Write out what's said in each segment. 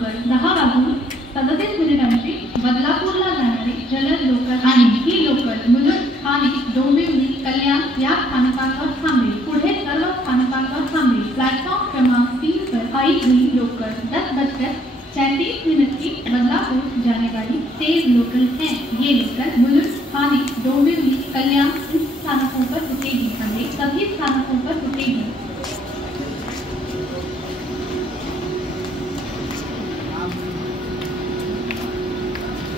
Local 10:37 बदलापूरला जाणारी जलद local आणि ही लोकल मुलुंड, ठाणे, डोंबिवली, कल्याण या स्थानकांवर थांबेल। पुढे सर्व स्थानकांवर थांबेल। प्लॅटफॉर्म क्रमांक 3 पर आई हुई लोकल 10:37 की बदलापुर जाने वाली तेज लोकल है। ये लोकल मुलुंड, ठाणे, डोंबिवली, कल्याण इस स्थानकों पर रुकेगी। सभी स्थानकों पर रुकेगी।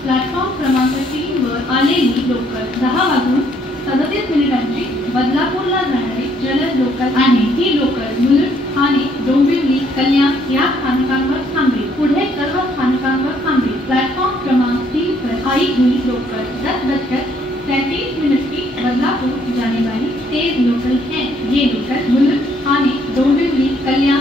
प्लॅटफॉर्म क्रमांक 3 वर आलेली लोकल 10:37 बदलापूरला जाणारी जलद लोकल आणि ही लोकल मुलुंड, ठाणे, डोंबिवली, कल्याण या स्थानकांवर थांबेल। पुढे सर्व स्थानकांवर थांबेल। प्लॅटफॉर्म क्रमांक 3 पर आई हुई लोकल 10:37 की बदलापुर जाने वाली तेज लोकल है। ये लोकल मुलुंड, ठाणे, डोंबिवली, कल्याण